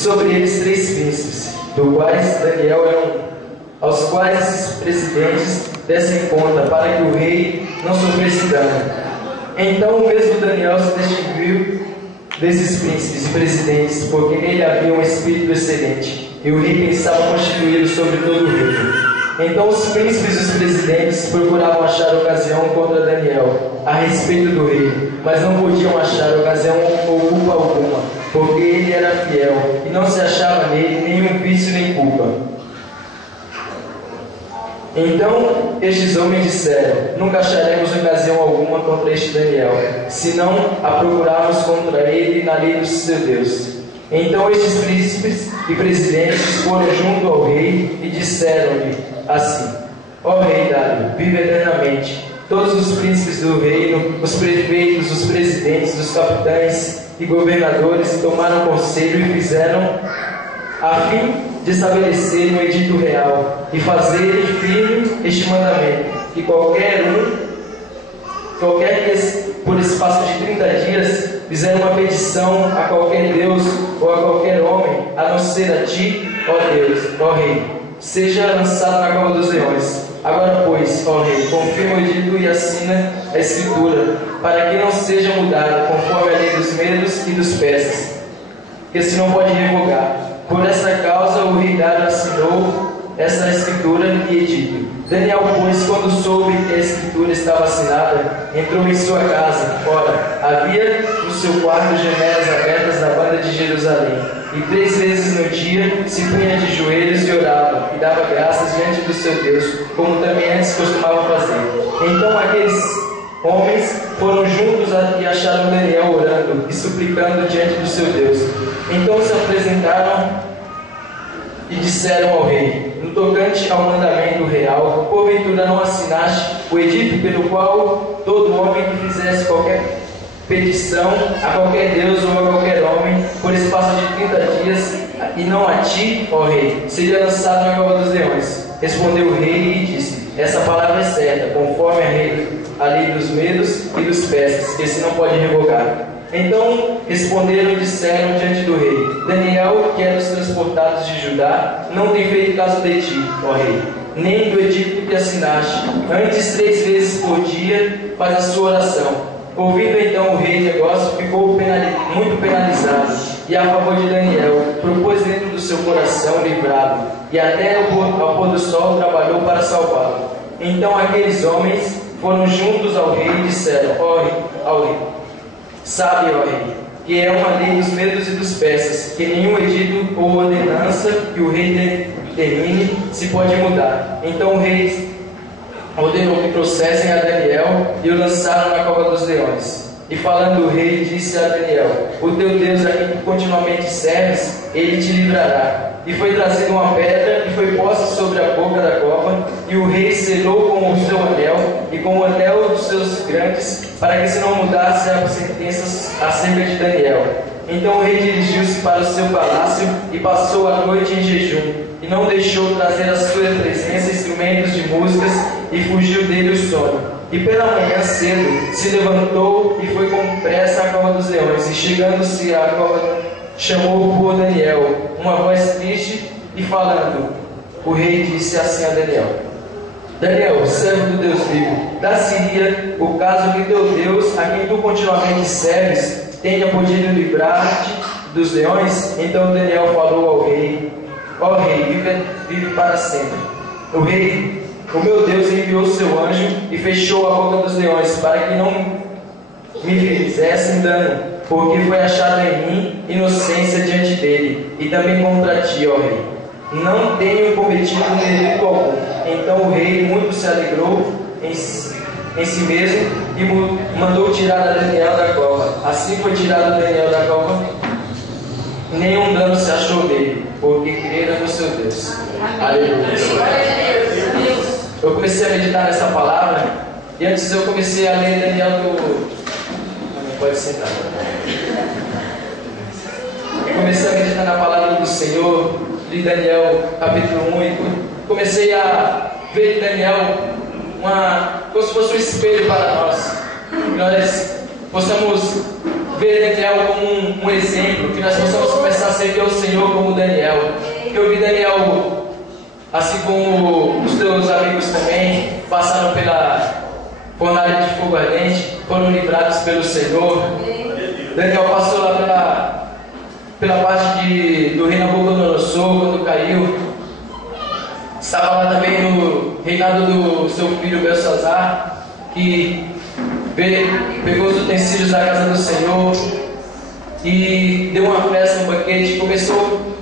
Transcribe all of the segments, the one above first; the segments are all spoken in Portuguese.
sobre eles 3 príncipes, do quais Daniel é um, aos quais esses presidentes dessem conta, para que o rei não sofresse dano. Então o mesmo Daniel se distinguiu desses príncipes e presidentes, porque nele havia um espírito excelente, e o rei pensava constituí-lo sobre todo o reino. Então os príncipes e os presidentes procuravam achar ocasião contra Daniel a respeito do rei, mas não podiam achar ocasião ou culpa alguma, porque ele era fiel, e não se achava nele nenhum vício nem culpa. Então estes homens disseram: nunca acharemos ocasião alguma contra este Daniel, senão a procurarmos contra ele na lei do seu Deus. Então estes príncipes e presidentes foram junto ao rei e disseram-lhe assim: ó rei Dário, vive eternamente. Todos os príncipes do reino, os prefeitos, os presidentes, os capitães e governadores tomaram conselho e fizeram a fim de estabelecer um edito real e fazer firme este mandamento, que qualquer que por espaço de 30 dias fizer uma petição a qualquer Deus ou a qualquer homem, a não ser a ti, ó Deus, ó rei, seja lançado na cova dos leões. Agora, pois, ó rei, confirma o edito e assina a escritura, para que não seja mudada conforme a lei dos medos e dos persas, que se não pode revogar. Por essa causa o rei Dário assinou essa escritura e edito. Daniel, pois, quando soube que a escritura estava assinada, entrou em sua casa. Ora, havia no seu quarto janelas abertas na banda de Jerusalém, e 3 vezes no dia se punha de joelhos e orava, e dava graças diante do seu Deus, como também antes costumava fazer. Então aqueles homens foram juntos e acharam Daniel orando e suplicando diante do seu Deus. Então se apresentaram e disseram ao rei: no tocante ao mandamento real, porventura não assinaste o edito pelo qual todo homem que fizesse qualquer petição a qualquer Deus ou a qualquer homem, por espaço de 30 dias, e não a ti, ó rei, seria lançado na cova dos leões? Respondeu o rei e disse: essa palavra é certa, conforme a lei dos medos e dos persas, que se não pode revogar. Então responderam e disseram diante do rei: Daniel, que é dos transportados de Judá, não tem feito caso de ti, ó rei, nem do edito que assinaste. Antes 3 vezes por dia faz a sua oração. Ouvindo então o rei negócio, ficou muito penalizado, e a favor de Daniel propôs dentro do seu coração livrá-lo, e até ao pôr do sol trabalhou para salvá-lo. Então aqueles homens foram juntos ao rei e disseram ao rei: sabe, ó rei, que é uma lei dos medos e dos persas, que nenhum edito ou ordenança que o rei determine se pode mudar. Então o rei ordenou que trouxessem a Daniel e o lançaram na cova dos leões. E falando o rei, disse a Daniel: o teu Deus a quem tu continuamente serves, ele te livrará. E foi trazida uma pedra e foi posta sobre a boca da cova, e o rei selou com o seu anel e com o anel dos seus grandes, para que se não mudasse a sentença acerca de Daniel. Então o rei dirigiu-se para o seu palácio e passou a noite em jejum, e não deixou trazer à sua presença instrumentos de músicas, e fugiu dele o sono. E pela manhã cedo se levantou e foi com pressa à cova dos leões, e chegando-se à cova, chamou por Daniel, uma voz triste, e falando, o rei disse assim a Daniel: Daniel, servo do Deus vivo, dar-se-ia o caso que teu Deus, a quem tu continuamente serves, tenha podido livrar-te dos leões? Então Daniel falou ao rei: ó rei, vive para sempre. O rei, o meu Deus, enviou seu anjo e fechou a boca dos leões, para que não me fizessem dano, porque foi achada em mim inocência diante dele, e também contra ti, ó rei. Não tenho cometido delito algum. Então o rei muito se alegrou em si mesmo e mandou tirar a Daniel da cova. Assim foi tirado Daniel da cova, e nenhum dano se achou nele, porque crera no seu Deus. Aleluia. Eu comecei a meditar nessa palavra, e antes eu comecei a ler Daniel do... Pode sentar. Eu comecei a meditar na palavra do Senhor, de Daniel capítulo 1, e comecei a ver em Daniel como se fosse um espelho para nós. Nós possamos ver Daniel como um exemplo, que nós possamos começar a servir ao Senhor como Daniel. Que eu vi Daniel, assim como os teus amigos também, passaram pela fornalha de fogo ardente, foram livrados pelo Senhor. Daniel passou lá pela parte do rei Nabucodonosor, quando caiu. Estava lá também no reinado do seu filho Belsazar, que pegou os utensílios da casa do Senhor e deu uma festa, um banquete, começou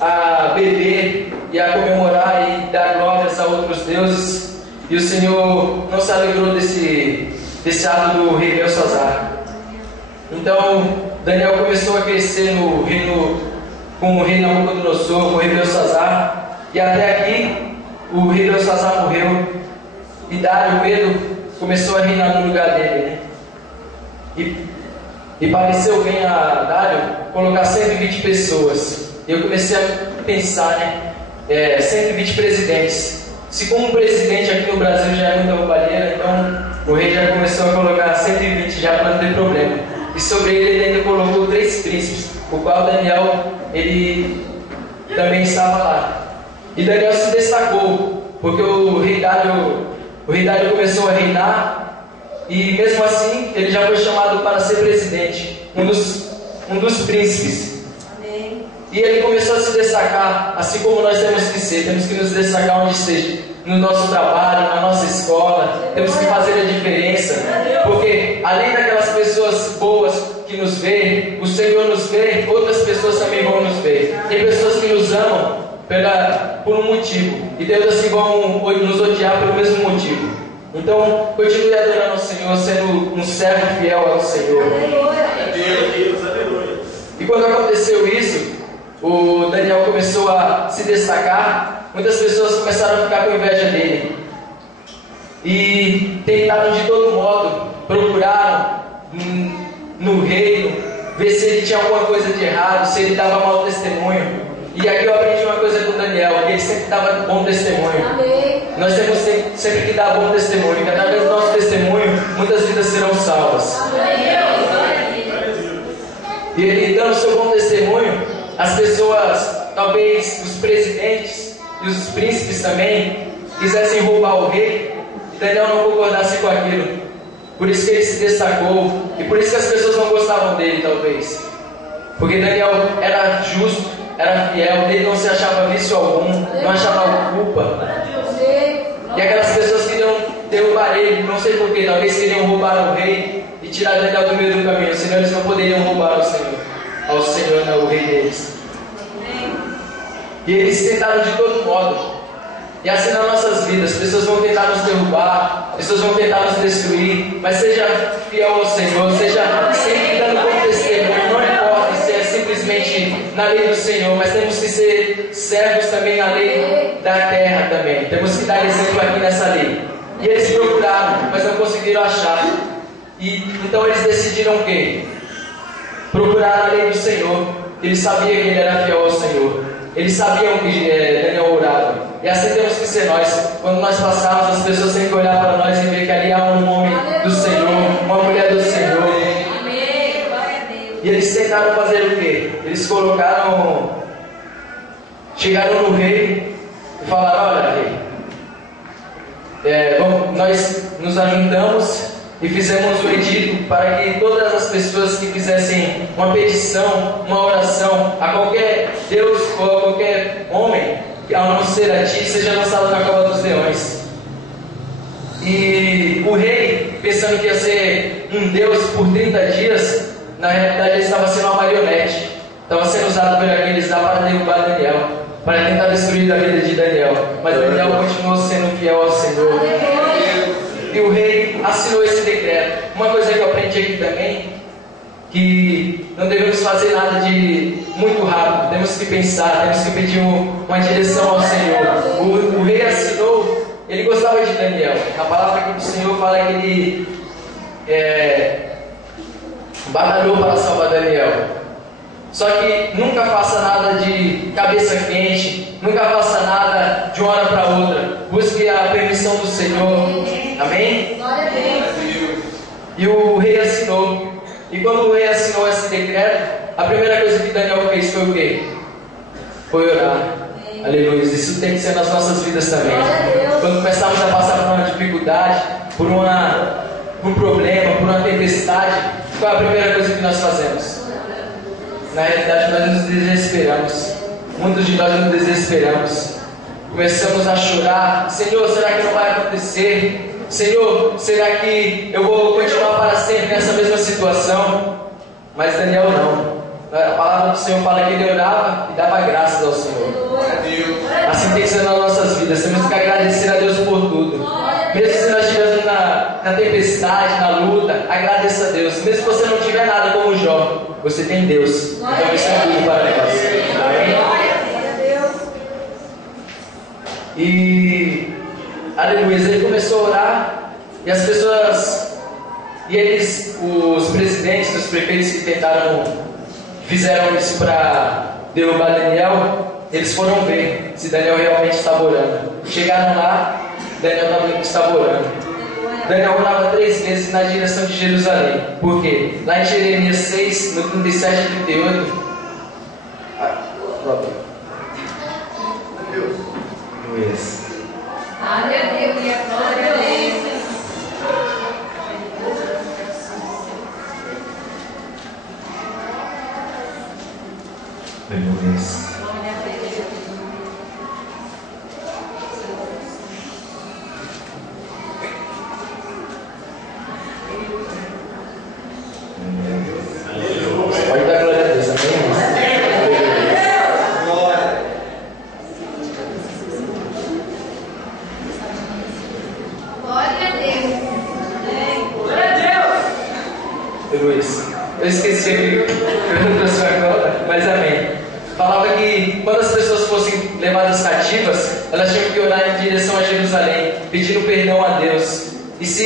a beber e a comemorar e dar glórias a outros deuses. E o Senhor não se alegrou desse ato do rei Belsazar. Então Daniel começou a crescer no reino com o rei Nabucodonosor, com o rei Belsazar, e até aqui o rei Belsazar morreu e Dário, Pedro, começou a reinar no lugar dele, né? E pareceu bem a Dário colocar 120 pessoas. Eu comecei a pensar, né? 120 presidentes. Se como um presidente aqui no Brasil já é muita roubalheira, então o rei já começou a colocar 120 já para não ter problema. E sobre ele ainda colocou 3 príncipes, o qual Daniel, ele também estava lá. E Daniel se destacou, porque o rei Dário começou a reinar, e mesmo assim ele já foi chamado para ser presidente, um dos príncipes. Amém. E ele começou a se destacar, assim como nós temos que ser, temos que nos destacar onde seja, no nosso trabalho, na nossa escola, temos que fazer a diferença, porque além daquelas pessoas boas que nos veem, o Senhor nos vê, outras pessoas também vão nos ver. Tem pessoas que nos amam por um motivo, e tem outras que vão nos odiar pelo mesmo motivo. Então, continue adorando ao Senhor, sendo um servo fiel ao Senhor. E quando aconteceu isso, o Daniel começou a se destacar, muitas pessoas começaram a ficar com inveja dele. E tentaram de todo modo, procuraram no reino, ver se ele tinha alguma coisa de errado, se ele dava mau testemunho. E aqui eu aprendi uma coisa com Daniel, que ele sempre dava bom testemunho. Amém. Nós temos sempre que dar bom testemunho, que através do nosso testemunho, muitas vidas serão salvas. E ele dando seu bom testemunho, as pessoas, talvez os presidentes e os príncipes também, quisessem roubar o rei, e Daniel não concordasse com aquilo. Por isso que ele se destacou, e por isso que as pessoas não gostavam dele, talvez. Porque Daniel era justo, era fiel, dele não se achava vício algum, não achava culpa. E aquelas pessoas queriam derrubar ele, não sei porquê, talvez queriam roubar o rei e tirar Daniel do meio do caminho, senão eles não poderiam roubar ao Senhor, não, o rei deles. E eles tentaram de todo modo. E assim nas nossas vidas, pessoas vão tentar nos derrubar, pessoas vão tentar nos destruir, mas seja fiel ao Senhor, seja sempre dando bom testemunho, não importa se é simplesmente na lei do Senhor, mas temos que ser servos também na lei da terra também. Temos que dar exemplo aqui nessa lei. E eles procuraram, mas não conseguiram achar. E então eles decidiram o quê? Procurar a lei do Senhor. Eles sabiam que ele era fiel ao Senhor. Eles sabiam que Daniel orava. E assim temos que ser nós. Quando nós passarmos, as pessoas têm que olhar para nós e ver que ali há um homem do Senhor, uma mulher do Senhor. Amém. Glória a Deus. E eles tentaram fazer o quê? Eles chegaram no rei e falaram: olha, rei, nós nos ajuntamos e fizemos um edito para que todas as pessoas que fizessem uma petição, uma oração a qualquer Deus ou a qualquer homem, a não ser a ti, seja lançado na cova dos leões. E o rei, pensando que ia ser um Deus por 30 dias, na realidade ele estava sendo uma marionete, estava sendo usado por aqueles lá para derrubar Daniel, para tentar destruir a vida de Daniel. Mas Daniel continuou sendo fiel ao Senhor. E o rei assinou esse decreto. Uma coisa que eu aprendi aqui também, que não devemos fazer nada de muito rápido, temos que pensar, temos que pedir uma direção ao Senhor. O rei assinou, ele gostava de Daniel. A palavra aqui do Senhor fala que ele batalhou para salvar Daniel. Só que nunca faça nada de cabeça quente, nunca faça nada de uma hora para outra. Busque a permissão do Senhor. Amém? Glória a Deus. E o rei assinou. E quando o rei assinou esse decreto, a primeira coisa que Daniel fez foi o quê? Foi orar. Aleluia. Isso tem que ser nas nossas vidas também. Quando começarmos a passar por uma dificuldade, por um problema, por uma tempestade, qual é a primeira coisa que nós fazemos? Na realidade, nós nos desesperamos. Muitos de nós nos desesperamos. Começamos a chorar. Senhor, será que não vai acontecer? Senhor, será que eu vou continuar para sempre nessa mesma situação? Mas Daniel não. A palavra do Senhor fala que ele orava e dava graças ao Senhor. Assim tem que ser nas nossas vidas. Temos que agradecer a Deus por tudo. Mesmo se nós estivermos na tempestade, na luta, agradeça a Deus. Mesmo se você não tiver nada como Jó, você tem Deus. Então isso é tudo para nós. Amém? E aleluia, ele começou a orar e as pessoas, e eles, os presidentes, os prefeitos que fizeram isso para derrubar Daniel, eles foram ver se Daniel realmente estava orando. Chegaram lá, Daniel estava orando. Daniel orava 3 vezes na direção de Jerusalém. Por quê? Lá em Jeremias 6, no 37 e 38. Isso. Aleluia, glória a Deus. Aleluia. Pode dar glória a Deus, amém? Eu esqueci que eu trouxe agora, mas amém. Falava que quando as pessoas fossem levadas cativas, elas tinham que orar em direção a Jerusalém, pedindo perdão a Deus. E se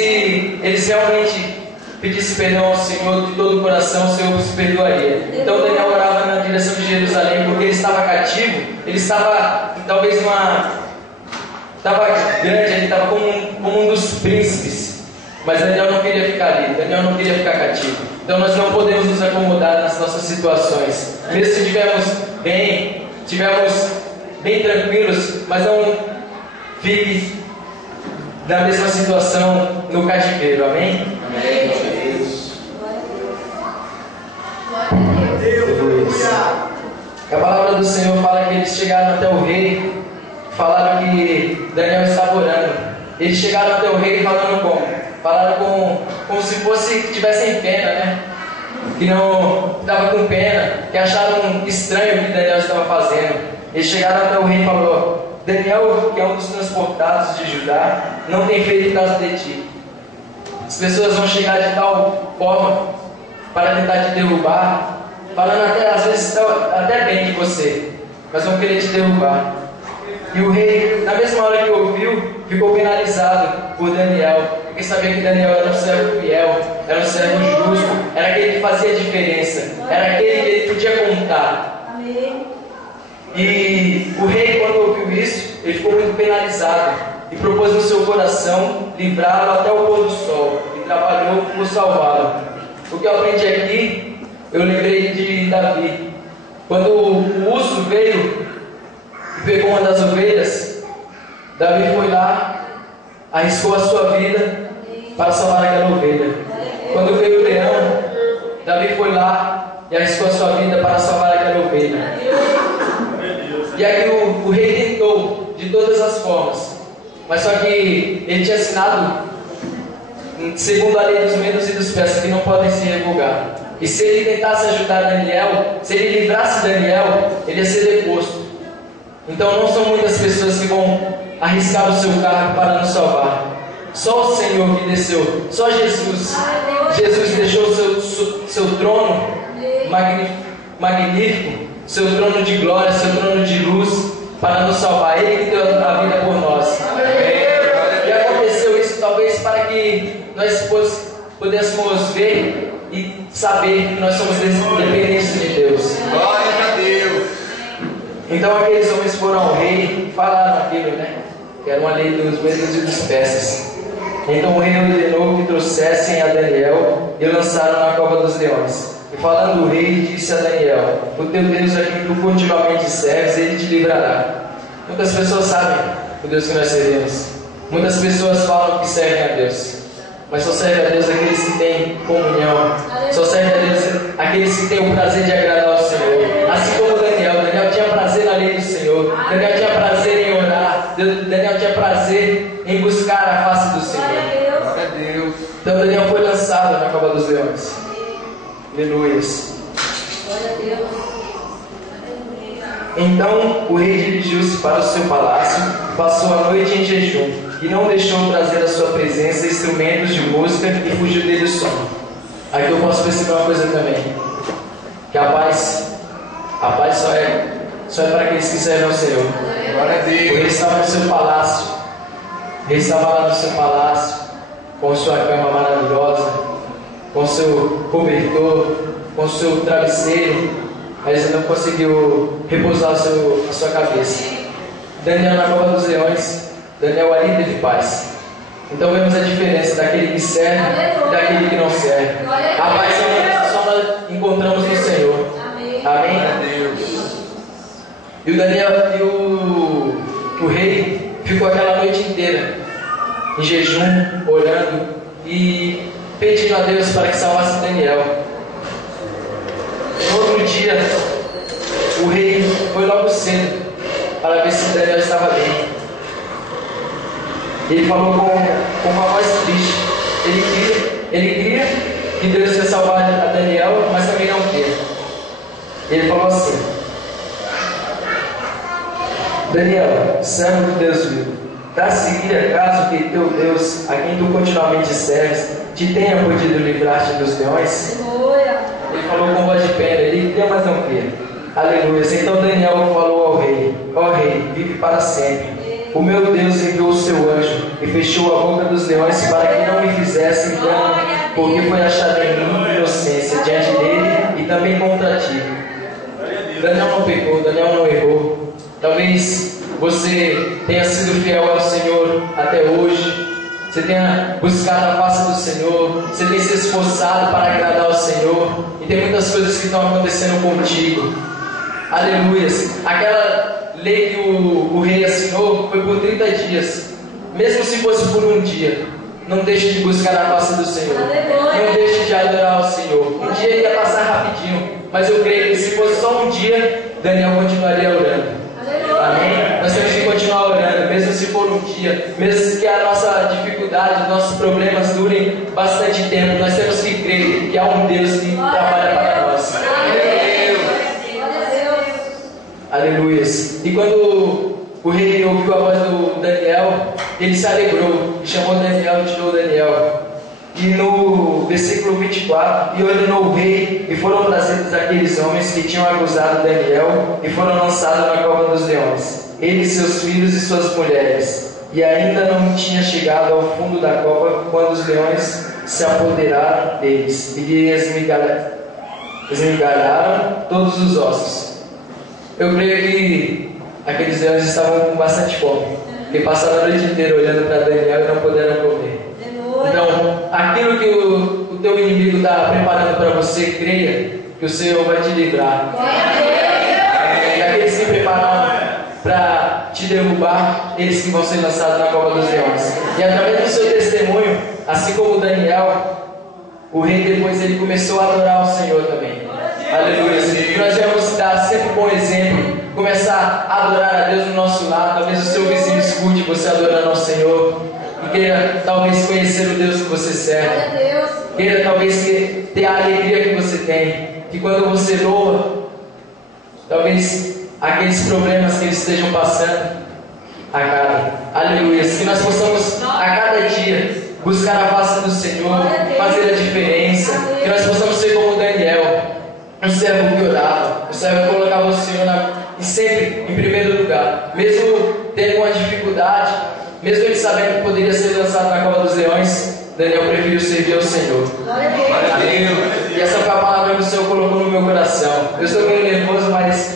eles realmente pedissem perdão ao Senhor de todo o coração, o Senhor os perdoaria. Então Daniel orava na direção de Jerusalém, porque ele estava cativo, ele estava talvez estava grande, ele estava como um dos príncipes. Mas Daniel não queria ficar ali, Daniel não queria ficar cativo. Então nós não podemos nos acomodar nas nossas situações. Mesmo se estivermos bem tranquilos, mas não fique na mesma situação no cativeiro. Amém? Amém. A palavra do Senhor fala que eles chegaram até o rei, falaram que Daniel estava orando. Eles chegaram até o rei falando como? Falaram como se tivessem pena, né? Que não estava com pena, que acharam estranho o que Daniel estava fazendo. Eles chegaram até o rei e falou: Daniel, que é um dos transportados de Judá, não tem feito caso de ti. As pessoas vão chegar de tal forma para tentar te derrubar, falando até às vezes até bem de você, mas vão querer te derrubar. E o rei, na mesma hora que ouviu, ficou penalizado por Daniel, porque sabia que Daniel era um servo fiel, era um servo justo, era aquele que fazia diferença, era aquele que ele podia contar. Amém. E o rei, quando ouviu isso, ele ficou muito penalizado e propôs no seu coração livrá-lo até o pôr do sol e trabalhou por salvá-lo. O que eu aprendi aqui, eu lembrei de Davi. Quando o urso veio e pegou uma das ovelhas, Davi foi lá, arriscou a sua vida para salvar aquela ovelha. Quando veio o leão, Davi foi lá e arriscou a sua vida para salvar aquela ovelha. E aí o rei tentou de todas as formas, mas só que ele tinha assinado, segundo a lei dos medos e dos persas, que não podem se revogar. E se ele tentasse ajudar Daniel, se ele livrasse Daniel, ele ia ser deposto. Então não são muitas pessoas que vão arriscar o seu cargo para nos salvar. Só o Senhor que desceu, só Jesus. Jesus deixou o seu trono magnífico, seu trono de glória, seu trono de luz, para nos salvar. Ele que deu a vida por nós. E aconteceu isso talvez para que nós pudéssemos ver e saber que nós somos dependentes de Deus. Glória a Deus. Então aqueles homens foram ao rei e falaram aquilo, né? Que era uma lei dos medos e dos persas. Então o rei ordenou que trouxessem a Daniel e o lançaram na cova dos leões. E falando o rei, disse a Daniel: o teu Deus a quem tu continuamente serves, ele te livrará. Muitas pessoas sabem o Deus que nós servimos. Muitas pessoas falam que servem a Deus, mas só servem a Deus aqueles que têm comunhão. Só servem a Deus aqueles que têm o prazer de agradar ao Senhor. Assim como Daniel tinha prazer na lei do Senhor. Daniel tinha prazer em orar. Daniel tinha prazer em buscar a face do Senhor. Glória a Deus. Então Daniel foi lançado na cova dos leões. Aleluias. Glória a Deus. Então o rei dirigiu-se para o seu palácio, passou a noite em jejum, e não deixou trazer à sua presença instrumentos de música, e fugiu dele o sono. Aqui eu posso perceber uma coisa também, que a paz só é para aqueles que servem ao Senhor. Glória a O rei Deus. estava no seu palácio, o rei estava lá no seu palácio, com sua cama maravilhosa, com seu cobertor, com seu travesseiro, mas ele não conseguiu repousar a sua cabeça. Daniel na cova dos leões, Daniel ali teve paz. Então vemos a diferença daquele que serve e daquele que não serve. A paz só nós encontramos no Senhor. Amém. Amém? Glória a Deus. E o Daniel e o rei ficou aquela noite inteira em jejum, orando e pedindo a Deus para que salvasse Daniel. No outro dia, o rei foi logo cedo para ver se Daniel estava bem. Ele falou com uma voz triste. Ele cria que Deus ia salvar a Daniel, mas também não queria. Ele falou assim: Daniel, servo de Deus vivo, dá-se-lhe acaso que teu Deus, a quem tu continuamente serves, te tenha podido livrar-te dos leões? Aleluia. Ele falou com voz de pena, ele crê, mas não crê. Aleluia. Então Daniel falou ao rei: ó rei, vive para sempre. O meu Deus enviou o seu anjo e fechou a boca dos leões para que não me fizessem dano, porque foi achado em mim inocência diante dele e também contra ti. Daniel não pecou, Daniel não errou. Talvez você tenha sido fiel ao Senhor até hoje. Você tenha buscado a face do Senhor. Você tenha se esforçado para agradar ao Senhor. E tem muitas coisas que estão acontecendo contigo. Aleluias. Aquela lei que o rei assinou foi por 30 dias. Mesmo se fosse por um dia, não deixe de buscar a face do Senhor. Não deixe de adorar ao Senhor. Um dia ia passar rapidinho, mas eu creio que se fosse só um dia, Daniel continuaria orando. Amém? Nós temos que continuar orando, mesmo se for um dia, mesmo que a nossa dificuldade, os nossos problemas durem bastante tempo, nós temos que crer que há um Deus que trabalha para nós. Aleluia. E quando o rei ouviu a voz do Daniel, ele se alegrou e chamou Daniel e tirou Daniel. E no versículo 24, e ordenou o rei, e foram trazidos aqueles homens que tinham acusado Daniel, e foram lançados na cova dos leões, ele, seus filhos e suas mulheres. E ainda não tinha chegado ao fundo da cova, quando os leões se apoderaram deles, e lhe esmigalharam todos os ossos. Eu creio que aqueles leões estavam com bastante fome, porque passaram a noite inteira olhando para Daniel e não puderam comer. Então, aquilo que o teu inimigo está preparando para você, creia que o Senhor vai te livrar. E aqueles que prepararam para te derrubar, eles que vão ser lançados na cova dos leões. E através do seu testemunho, assim como Daniel, o rei depois ele começou a adorar ao Senhor também. Aleluia. E nós devemos dar sempre um bom exemplo, começar a adorar a Deus no nosso lado. Talvez o seu vizinho escute você adorando ao Senhor e queira talvez conhecer o Deus que você serve, queira talvez ter a alegria que você tem, que quando você louva, talvez aqueles problemas que eles estejam passando acabem. Aleluia. Que nós possamos a cada dia buscar a face do Senhor, fazer a diferença, que nós possamos ser como Daniel, um servo que orava, um servo que colocava o Senhor sempre em primeiro lugar, mesmo tendo uma dificuldade, mesmo ele sabendo que poderia ser lançado na cova dos leões, Daniel preferiu servir ao Senhor. Glória a Deus. E essa foi a palavra que o Senhor colocou no meu coração. Eu estou meio nervoso, mas